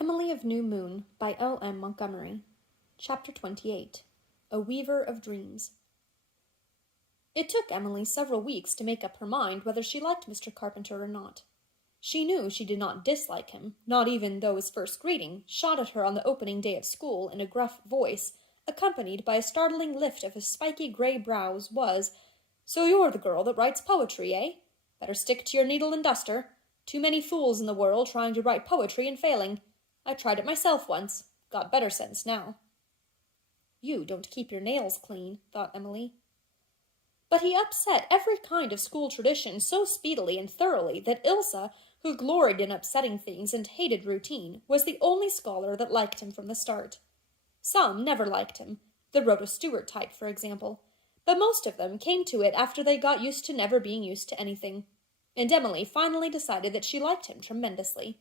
Emily of New Moon by L.M. Montgomery. Chapter 28. A Weaver of Dreams. It took Emily several weeks to make up her mind whether she liked Mr. Carpenter or not. She knew she did not dislike him, not even though his first greeting, shot at her on the opening day of school in a gruff voice, accompanied by a startling lift of his spiky gray brows, was, "So you're the girl that writes poetry, eh? Better stick to your needle and duster. Too many fools in the world trying to write poetry and failing. I tried it myself once. Got better sense now." "You don't keep your nails clean," thought Emily. But he upset every kind of school tradition so speedily and thoroughly that Ilse, who gloried in upsetting things and hated routine, was the only scholar that liked him from the start. Some never liked him, the Rhoda Stewart type, for example, but most of them came to it after they got used to never being used to anything, and Emily finally decided that she liked him tremendously.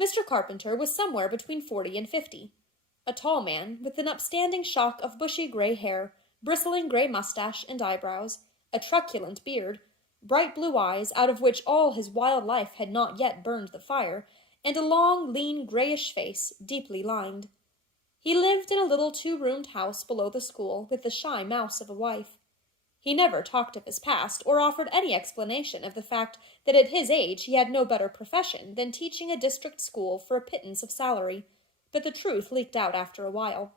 Mr. Carpenter was somewhere between 40 and 50, a tall man with an upstanding shock of bushy gray hair, bristling gray mustache and eyebrows, a truculent beard, bright blue eyes out of which all his wild life had not yet burned the fire, and a long, lean, grayish face, deeply lined. He lived in a little two-roomed house below the school with the shy mouse of a wife. He never talked of his past or offered any explanation of the fact that at his age he had no better profession than teaching a district school for a pittance of salary, but the truth leaked out after a while.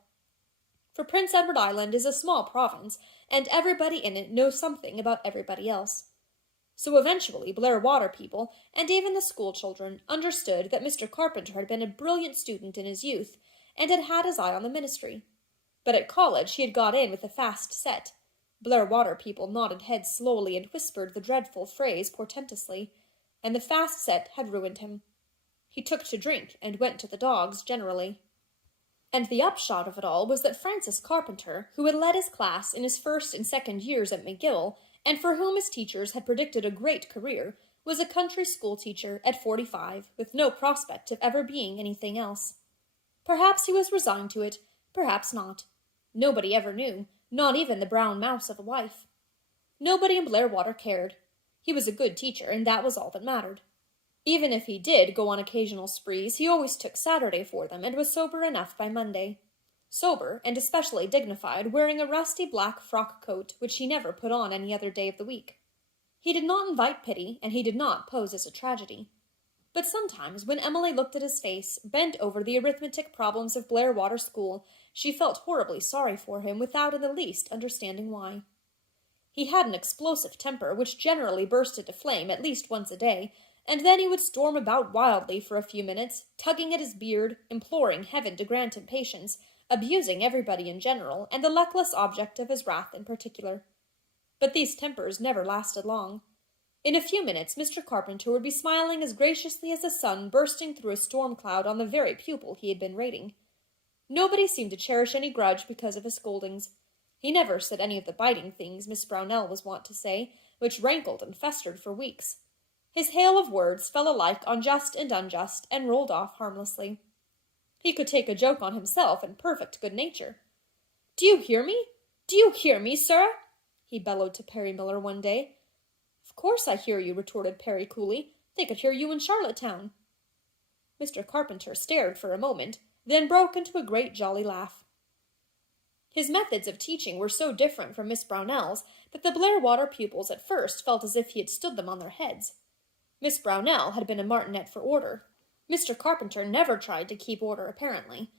For Prince Edward Island is a small province, and everybody in it knows something about everybody else. So eventually Blair Water people, and even the school children, understood that Mr. Carpenter had been a brilliant student in his youth, and had had his eye on the ministry. But at college he had got in with a fast set. Blair Water people nodded heads slowly and whispered the dreadful phrase portentously, and the fast set had ruined him. He took to drink and went to the dogs generally. And the upshot of it all was that Francis Carpenter, who had led his class in his first and second years at McGill, and for whom his teachers had predicted a great career, was a country school teacher at 45, with no prospect of ever being anything else. Perhaps he was resigned to it, perhaps not. Nobody ever knew, not even the brown mouse of a wife. Nobody in Blairwater cared. He was a good teacher, and that was all that mattered. Even if he did go on occasional sprees, he always took Saturday for them, and was sober enough by Monday. Sober, and especially dignified, wearing a rusty black frock coat, which he never put on any other day of the week. He did not invite pity, and he did not pose as a tragedy. But sometimes, when Emily looked at his face, bent over the arithmetic problems of Blairwater School, she felt horribly sorry for him without in the least understanding why. He had an explosive temper which generally burst into flame at least once a day, and then he would storm about wildly for a few minutes, tugging at his beard, imploring heaven to grant him patience, abusing everybody in general, and the luckless object of his wrath in particular. But these tempers never lasted long. In a few minutes Mr. Carpenter would be smiling as graciously as the sun bursting through a storm cloud on the very pupil he had been rating. Nobody seemed to cherish any grudge because of his scoldings. He never said any of the biting things Miss Brownell was wont to say, which rankled and festered for weeks. His hail of words fell alike on just and unjust, and rolled off harmlessly. He could take a joke on himself in perfect good nature. "Do you hear me? Do you hear me, sir?" he bellowed to Perry Miller one day. "Of course I hear you," retorted Perry coolly. "They could hear you in Charlottetown." Mr. Carpenter stared for a moment, then broke into a great jolly laugh. His methods of teaching were so different from Miss Brownell's that the Blairwater pupils at first felt as if he had stood them on their heads. Miss Brownell had been a martinet for order. Mr. Carpenter never tried to keep order, apparently,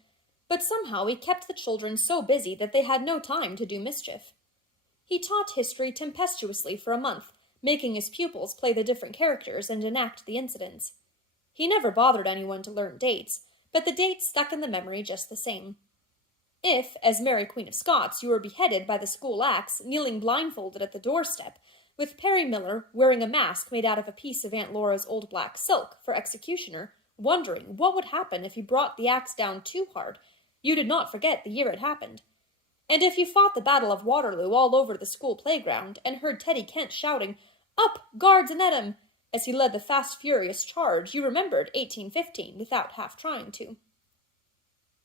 but somehow he kept the children so busy that they had no time to do mischief. He taught history tempestuously for a month, making his pupils play the different characters and enact the incidents. He never bothered anyone to learn dates, but the dates stuck in the memory just the same. If, as Mary Queen of Scots, you were beheaded by the school axe, kneeling blindfolded at the doorstep, with Perry Miller, wearing a mask made out of a piece of Aunt Laura's old black silk, for executioner, wondering what would happen if he brought the axe down too hard, you did not forget the year it happened. And if you fought the Battle of Waterloo all over the school playground, and heard Teddy Kent shouting, "Up, guards, and at 'em!" as he led the fast, furious charge, you remembered 1815 without half trying to.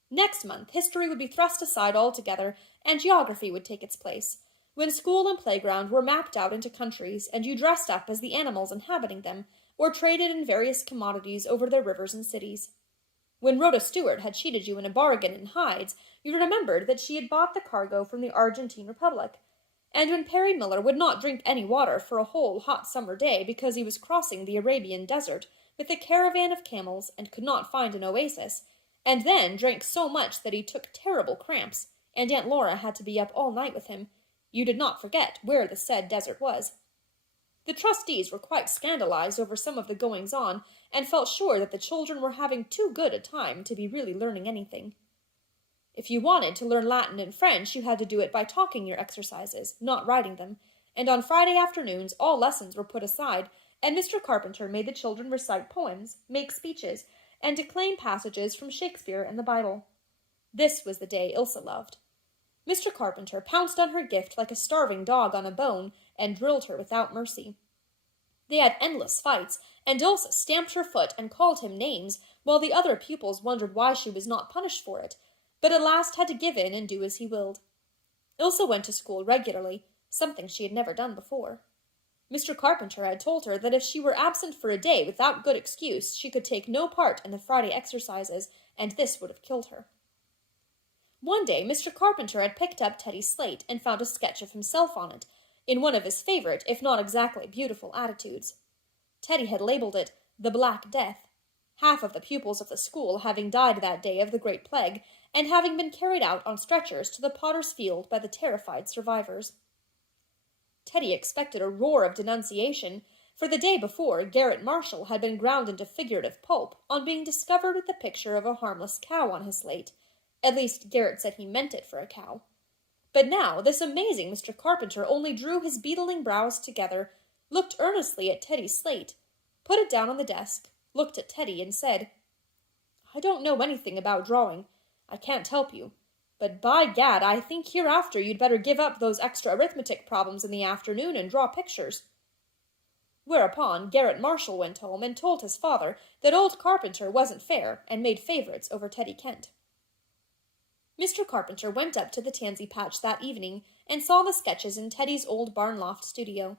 Next month, history would be thrust aside altogether, and geography would take its place, when school and playground were mapped out into countries, and you dressed up as the animals inhabiting them, or traded in various commodities over their rivers and cities. When Rhoda Stewart had cheated you in a bargain in hides, you remembered that she had bought the cargo from the Argentine Republic. And when Perry Miller would not drink any water for a whole hot summer day because he was crossing the Arabian desert with a caravan of camels and could not find an oasis, and then drank so much that he took terrible cramps, and Aunt Laura had to be up all night with him, you did not forget where the said desert was. The trustees were quite scandalized over some of the goings-on, and felt sure that the children were having too good a time to be really learning anything. If you wanted to learn Latin and French, you had to do it by talking your exercises, not writing them, and on Friday afternoons all lessons were put aside, and Mr. Carpenter made the children recite poems, make speeches, and declaim passages from Shakespeare and the Bible. This was the day Ilse loved. Mr. Carpenter pounced on her gift like a starving dog on a bone, and drilled her without mercy. They had endless fights, and Ilse stamped her foot and called him names, while the other pupils wondered why she was not punished for it, but at last had to give in and do as he willed. Ilse went to school regularly, something she had never done before. Mr. Carpenter had told her that if she were absent for a day without good excuse, she could take no part in the Friday exercises, and this would have killed her. One day Mr. Carpenter had picked up Teddy's slate and found a sketch of himself on it, in one of his favorite, if not exactly beautiful, attitudes. Teddy had labeled it the Black Death, half of the pupils of the school having died that day of the Great Plague, and having been carried out on stretchers to the Potter's Field by the terrified survivors. Teddy expected a roar of denunciation, for the day before Garrett Marshall had been ground into figurative pulp on being discovered with the picture of a harmless cow on his slate. At least Garrett said he meant it for a cow. But now this amazing Mr. Carpenter only drew his beetling brows together, looked earnestly at Teddy's slate, put it down on the desk, looked at Teddy, and said, "I don't know anything about drawing. I can't help you. But by gad, I think hereafter you'd better give up those extra arithmetic problems in the afternoon and draw pictures." Whereupon Garrett Marshall went home and told his father that old Carpenter wasn't fair and made favorites over Teddy Kent. Mr. Carpenter went up to the tansy patch that evening and saw the sketches in Teddy's old barn loft studio.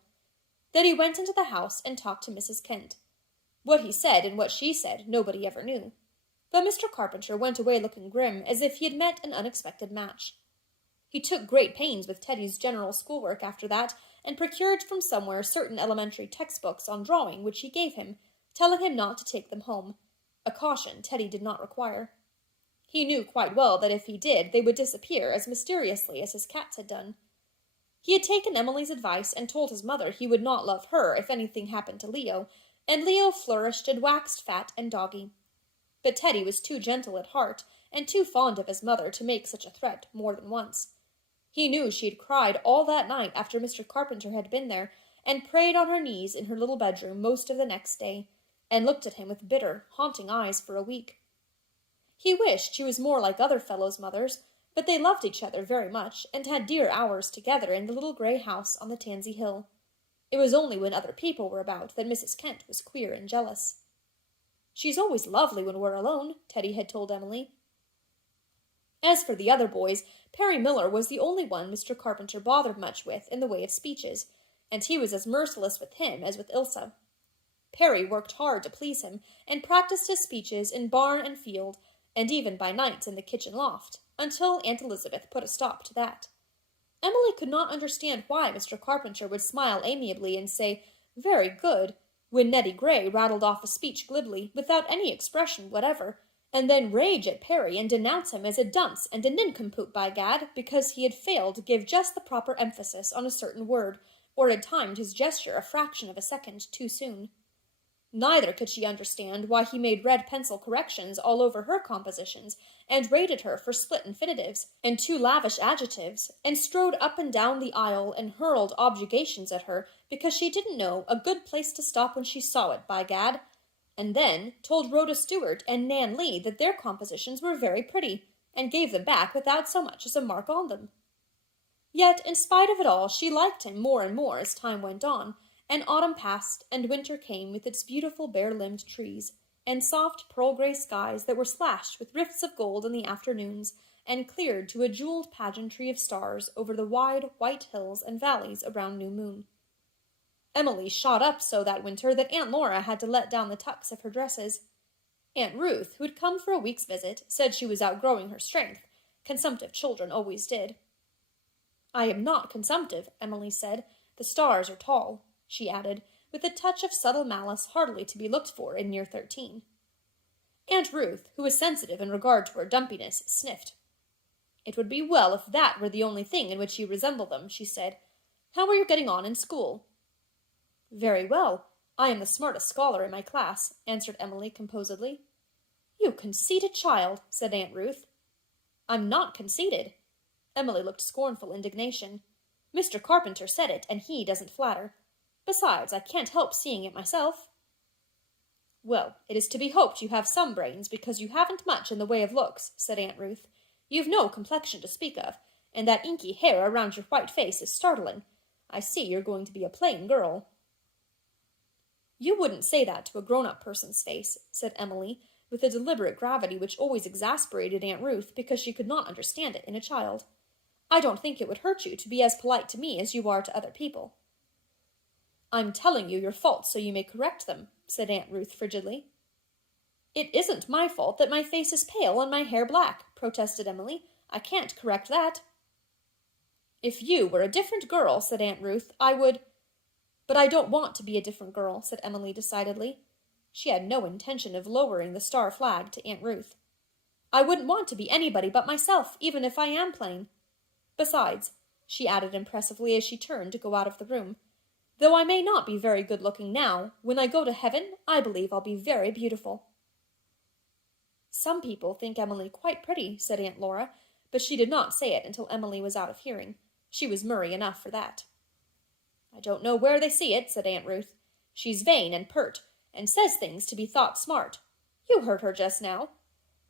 Then he went into the house and talked to Mrs. Kent. What he said and what she said nobody ever knew. But Mr. Carpenter went away looking grim, as if he had met an unexpected match. He took great pains with Teddy's general schoolwork after that, and procured from somewhere certain elementary textbooks on drawing which he gave him, telling him not to take them home, a caution Teddy did not require. He knew quite well that if he did, they would disappear as mysteriously as his cats had done. He had taken Emily's advice and told his mother he would not love her if anything happened to Leo, and Leo flourished and waxed fat and doggy. But Teddy was too gentle at heart, and too fond of his mother to make such a threat more than once. He knew she had cried all that night after Mr. Carpenter had been there, and prayed on her knees in her little bedroom most of the next day, and looked at him with bitter, haunting eyes for a week. He wished she was more like other fellows' mothers, but they loved each other very much, and had dear hours together in the little grey house on the Tansy Hill. It was only when other people were about that Mrs. Kent was queer and jealous. "She's always lovely when we're alone," Teddy had told Emily. As for the other boys, Perry Miller was the only one Mr. Carpenter bothered much with in the way of speeches, and he was as merciless with him as with Ilse. Perry worked hard to please him, and practiced his speeches in barn and field, and even by nights in the kitchen loft, until Aunt Elizabeth put a stop to that. Emily could not understand why Mr. Carpenter would smile amiably and say, "Very good," when Nettie Gray rattled off a speech glibly, without any expression whatever, and then rage at Perry and denounce him as a dunce and a nincompoop, by gad, because he had failed to give just the proper emphasis on a certain word, or had timed his gesture a fraction of a second too soon. Neither could she understand why he made red pencil corrections all over her compositions, and rated her for split infinitives, and too lavish adjectives, and strode up and down the aisle and hurled objurgations at her because she didn't know a good place to stop when she saw it, by gad, and then told Rhoda Stewart and Nan Lee that their compositions were very pretty, and gave them back without so much as a mark on them. Yet, in spite of it all, she liked him more and more as time went on, and autumn passed, and winter came with its beautiful bare-limbed trees, and soft pearl-gray skies that were slashed with rifts of gold in the afternoons, and cleared to a jeweled pageantry of stars over the wide white hills and valleys around New Moon. Emily shot up so that winter that Aunt Laura had to let down the tucks of her dresses. Aunt Ruth, who had come for a week's visit, said she was outgrowing her strength. Consumptive children always did. I am not consumptive, Emily said. The stars are tall, she added, with a touch of subtle malice hardly to be looked for in near 13. Aunt Ruth, who was sensitive in regard to her dumpiness, sniffed. It would be well if that were the only thing in which you resemble them, she said. How are you getting on in school? Very well. I am the smartest scholar in my class, answered Emily composedly. You conceited child, said Aunt Ruth. I'm not conceited. Emily looked scornful indignation. Mr. Carpenter said it, and he doesn't flatter. Besides, I can't help seeing it myself. Well, it is to be hoped you have some brains, because you haven't much in the way of looks, said Aunt Ruth. You've no complexion to speak of, and that inky hair around your white face is startling. I see you're going to be a plain girl. You wouldn't say that to a grown-up person's face, said Emily, with a deliberate gravity which always exasperated Aunt Ruth because she could not understand it in a child. I don't think it would hurt you to be as polite to me as you are to other people. I'm telling you your faults so you may correct them, said Aunt Ruth frigidly. It isn't my fault that my face is pale and my hair black, protested Emily. I can't correct that. If you were a different girl, said Aunt Ruth, I would— But I don't want to be a different girl, said Emily decidedly. She had no intention of lowering the star flag to Aunt Ruth. I wouldn't want to be anybody but myself, even if I am plain. Besides, she added impressively as she turned to go out of the room, though I may not be very good-looking now, when I go to heaven, I believe I'll be very beautiful. Some people think Emily quite pretty, said Aunt Laura, but she did not say it until Emily was out of hearing. She was Murray enough for that. I don't know where they see it, said Aunt Ruth. She's vain and pert, and says things to be thought smart. You heard her just now.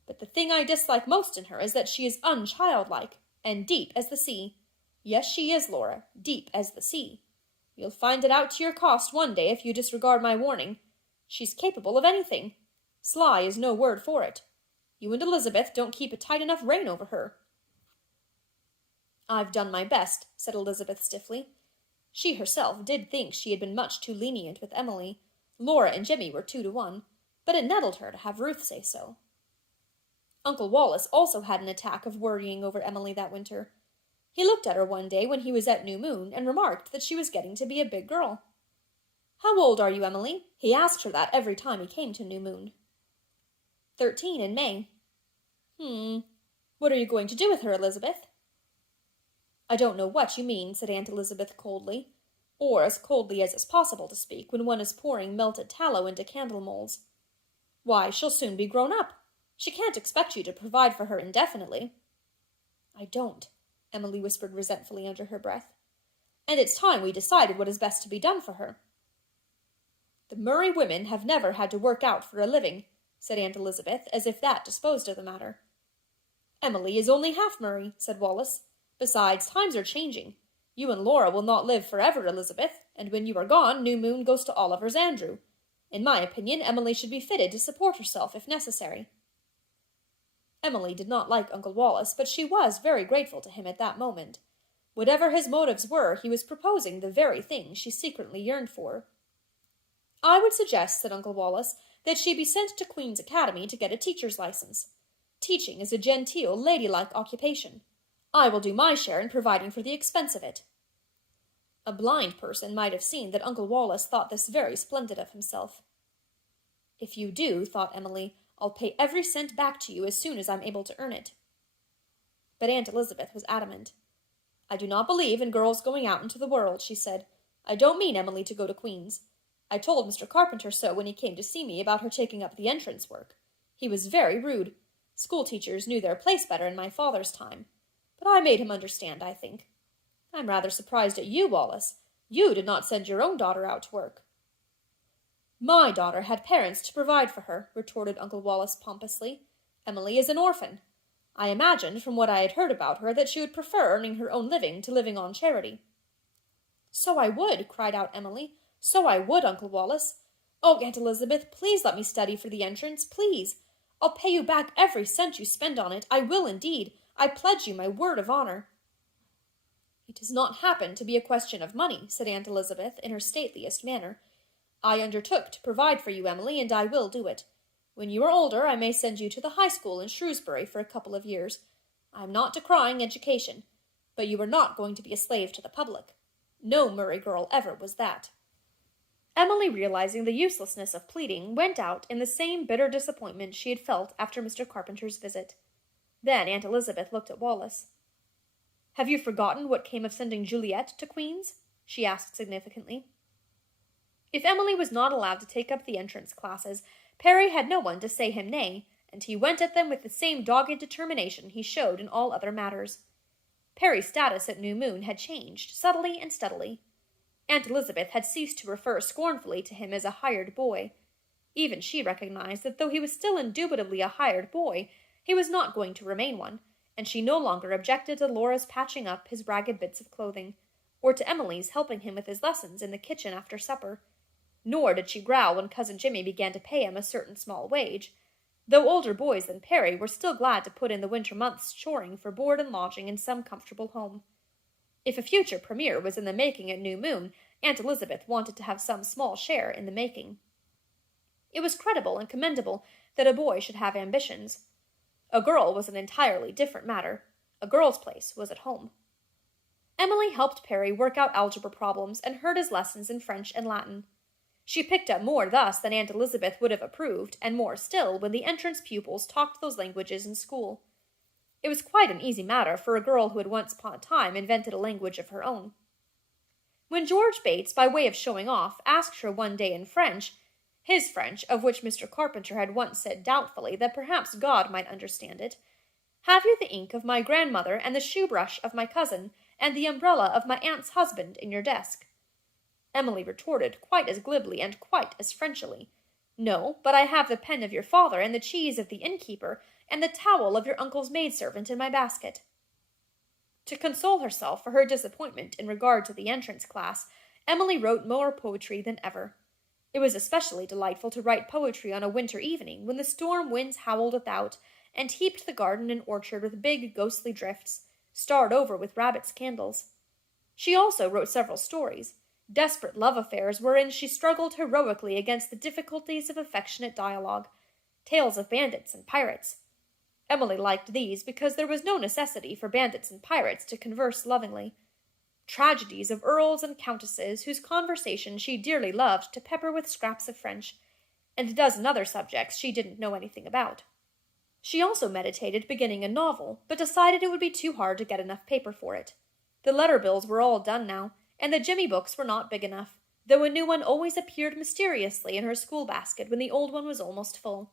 But the thing I dislike most in her is that she is unchildlike, and deep as the sea. Yes, she is, Laura, deep as the sea. You'll find it out to your cost one day if you disregard my warning. She's capable of anything. Sly is no word for it. You and Elizabeth don't keep a tight enough rein over her. I've done my best, said Elizabeth stiffly. She herself did think she had been much too lenient with Emily. Laura and Jimmy were 2-1, but it nettled her to have Ruth say so. Uncle Wallace also had an attack of worrying over Emily that winter. He looked at her one day when he was at New Moon and remarked that she was getting to be a big girl. How old are you, Emily? He asked her that every time he came to New Moon. 13 in May. What are you going to do with her, Elizabeth? I don't know what you mean, said Aunt Elizabeth coldly, or as coldly as is possible to speak when one is pouring melted tallow into candle molds. Why, she'll soon be grown up. She can't expect you to provide for her indefinitely. I don't, Emily whispered resentfully under her breath. And it's time we decided what is best to be done for her. The Murray women have never had to work out for a living, said Aunt Elizabeth, as if that disposed of the matter. Emily is only half Murray, said Wallace. Besides, times are changing. You and Laura will not live forever, Elizabeth, and when you are gone, New Moon goes to Oliver's Andrew. In my opinion, Emily should be fitted to support herself if necessary. Emily did not like Uncle Wallace, but she was very grateful to him at that moment. Whatever his motives were, he was proposing the very thing she secretly yearned for. I would suggest, said Uncle Wallace, that she be sent to Queen's Academy to get a teacher's license. Teaching is a genteel, ladylike occupation. I will do my share in providing for the expense of it. A blind person might have seen that Uncle Wallace thought this very splendid of himself. If you do, thought Emily, I'll pay every cent back to you as soon as I'm able to earn it. But Aunt Elizabeth was adamant. I do not believe in girls going out into the world, she said. I don't mean Emily to go to Queen's. I told Mr. Carpenter so when he came to see me about her taking up the entrance work. He was very rude. School-teachers knew their place better in my father's time. But I made him understand, I think. I'm rather surprised at you, Wallace. You did not send your own daughter out to work. My daughter had parents to provide for her, retorted Uncle Wallace pompously. Emily is an orphan. I imagined, from what I had heard about her, that she would prefer earning her own living to living on charity. So I would, cried out Emily. So I would, Uncle Wallace. Oh, Aunt Elizabeth, please let me study for the entrance, please. I'll pay you back every cent you spend on it. I will indeed. I pledge you my word of honor. It does not happen to be a question of money, said Aunt Elizabeth in her stateliest manner. I undertook to provide for you, Emily, and I will do it. When you are older, I may send you to the high school in Shrewsbury for a couple of years. I am not decrying education, but you are not going to be a slave to the public. No Murray girl ever was that." Emily, realizing the uselessness of pleading, went out in the same bitter disappointment she had felt after Mr. Carpenter's visit. Then Aunt Elizabeth looked at Wallace. "Have you forgotten what came of sending Juliet to Queen's?" she asked significantly. If Emily was not allowed to take up the entrance classes, Perry had no one to say him nay, and he went at them with the same dogged determination he showed in all other matters. Perry's status at New Moon had changed, subtly and steadily. Aunt Elizabeth had ceased to refer scornfully to him as a hired boy. Even she recognized that though he was still indubitably a hired boy, he was not going to remain one, and she no longer objected to Laura's patching up his ragged bits of clothing, or to Emily's helping him with his lessons in the kitchen after supper. Nor did she growl when Cousin Jimmy began to pay him a certain small wage, though older boys than Perry were still glad to put in the winter months choring for board and lodging in some comfortable home. If a future premier was in the making at New Moon, Aunt Elizabeth wanted to have some small share in the making. It was credible and commendable that a boy should have ambitions. A girl was an entirely different matter. A girl's place was at home. Emily helped Perry work out algebra problems and heard his lessons in French and Latin. She picked up more thus than Aunt Elizabeth would have approved, and more still when the entrance pupils talked those languages in school. It was quite an easy matter for a girl who had once upon a time invented a language of her own. When George Bates, by way of showing off, asked her one day in French, his French, of which Mr. Carpenter had once said doubtfully that perhaps God might understand it, "Have you the ink of my grandmother and the shoe-brush of my cousin and the umbrella of my aunt's husband in your desk?" Emily retorted quite as glibly and quite as Frenchily, "No, but I have the pen of your father and the cheese of the innkeeper and the towel of your uncle's maidservant in my basket." To console herself for her disappointment in regard to the entrance class, Emily wrote more poetry than ever. It was especially delightful to write poetry on a winter evening when the storm winds howled without and heaped the garden and orchard with big ghostly drifts, starred over with rabbits' candles. She also wrote several stories, desperate love affairs wherein she struggled heroically against the difficulties of affectionate dialogue, tales of bandits and pirates. Emily liked these because there was no necessity for bandits and pirates to converse lovingly. Tragedies of earls and countesses whose conversation she dearly loved to pepper with scraps of French, and a dozen other subjects she didn't know anything about. She also meditated beginning a novel, but decided it would be too hard to get enough paper for it. The letter bills were all done now, and the Jimmy books were not big enough, though a new one always appeared mysteriously in her school basket when the old one was almost full.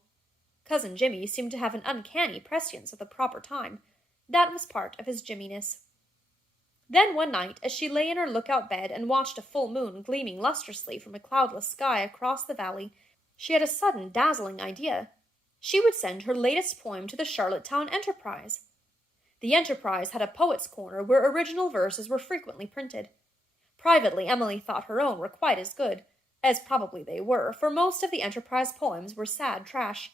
Cousin Jimmy seemed to have an uncanny prescience of the proper time. That was part of his Jimminess. Then one night, as she lay in her lookout bed and watched a full moon gleaming lustrously from a cloudless sky across the valley, she had a sudden dazzling idea. She would send her latest poem to the Charlottetown Enterprise. The Enterprise had a poet's corner where original verses were frequently printed. Privately, Emily thought her own were quite as good, as probably they were, for most of the Enterprise poems were sad trash.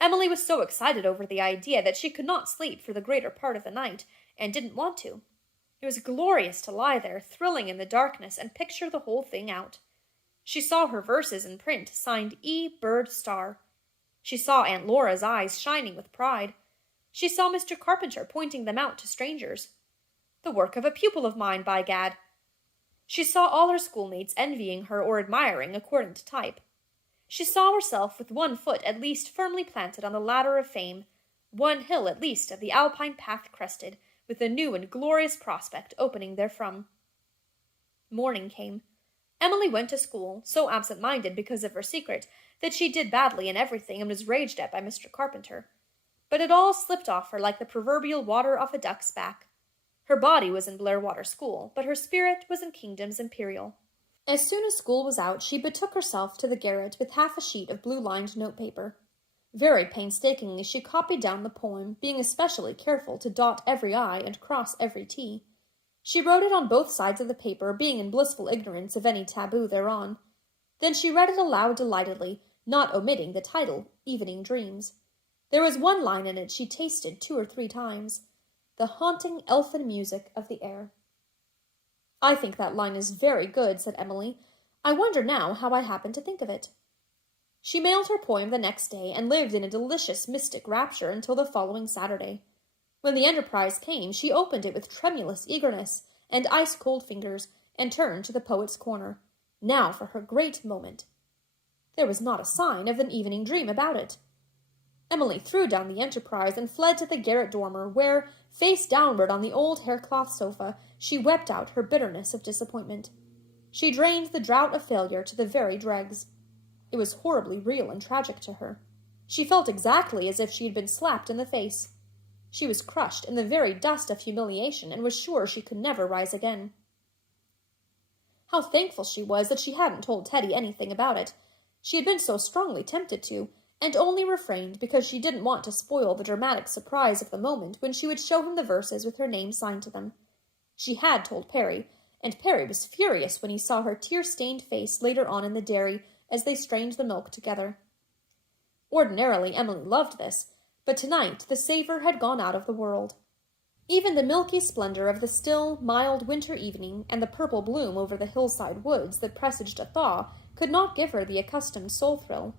Emily was so excited over the idea that she could not sleep for the greater part of the night, and didn't want to. It was glorious to lie there, thrilling in the darkness, and picture the whole thing out. She saw her verses in print, signed E. Bird Star. She saw Aunt Laura's eyes shining with pride. She saw Mr. Carpenter pointing them out to strangers. The work of a pupil of mine, by gad! She saw all her schoolmates envying her or admiring, according to type. She saw herself with one foot at least firmly planted on the ladder of fame, one hill at least of the Alpine path crested, with a new and glorious prospect opening therefrom. Morning came. Emily went to school, so absent-minded because of her secret that she did badly in everything and was raged at by Mr. Carpenter. But it all slipped off her like the proverbial water off a duck's back. Her body was in Blairwater School, but her spirit was in Kingdoms Imperial. As soon as school was out, she betook herself to the garret with half a sheet of blue-lined notepaper. Very painstakingly she copied down the poem, being especially careful to dot every I and cross every T. She wrote it on both sides of the paper, being in blissful ignorance of any taboo thereon. Then she read it aloud delightedly, not omitting the title, Evening Dreams. There was one line in it she tasted 2 or 3 times. The haunting elfin music of the air. "I think that line is very good," said Emily. "I wonder now how I happened to think of it." She mailed her poem the next day and lived in a delicious mystic rapture until the following Saturday. When the Enterprise came, she opened it with tremulous eagerness and ice-cold fingers and turned to the Poet's Corner. Now for her great moment. There was not a sign of an evening dream about it. Emily threw down the Enterprise and fled to the garret dormer, where, face downward on the old haircloth sofa, she wept out her bitterness of disappointment. She drained the draught of failure to the very dregs. It was horribly real and tragic to her. She felt exactly as if she had been slapped in the face. She was crushed in the very dust of humiliation and was sure she could never rise again. How thankful she was that she hadn't told Teddy anything about it. She had been so strongly tempted to, and only refrained because she didn't want to spoil the dramatic surprise of the moment when she would show him the verses with her name signed to them. She had told Perry, and Perry was furious when he saw her tear-stained face later on in the dairy as they strained the milk together. Ordinarily, Emily loved this, but tonight the savor had gone out of the world. Even the milky splendor of the still, mild winter evening and the purple bloom over the hillside woods that presaged a thaw could not give her the accustomed soul thrill.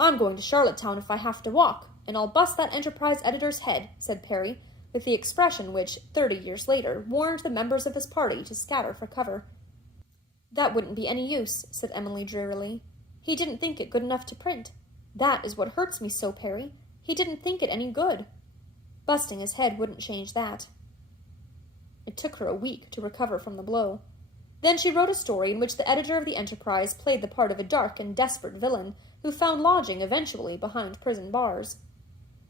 "I'm going to Charlottetown if I have to walk, and I'll bust that Enterprise editor's head," said Perry, with the expression which, 30 years later, warned the members of his party to scatter for cover. "That wouldn't be any use," said Emily drearily. "He didn't think it good enough to print. That is what hurts me so, Perry. He didn't think it any good. Busting his head wouldn't change that." It took her a week to recover from the blow. Then she wrote a story in which the editor of the Enterprise played the part of a dark and desperate villain who found lodging eventually behind prison bars.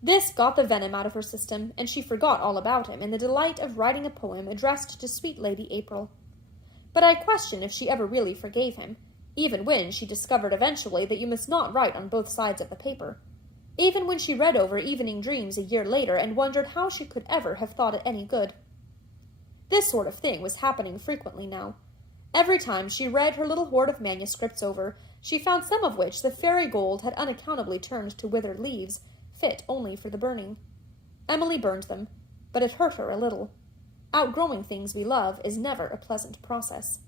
This got the venom out of her system, and she forgot all about him in the delight of writing a poem addressed to sweet Lady April. But I question if she ever really forgave him, even when she discovered eventually that you must not write on both sides of the paper. Even when she read over Evening Dreams a year later and wondered how she could ever have thought it any good. This sort of thing was happening frequently now. Every time she read her little hoard of manuscripts over, she found some of which the fairy gold had unaccountably turned to withered leaves, fit only for the burning. Emily burned them, but it hurt her a little. Outgrowing things we love is never a pleasant process.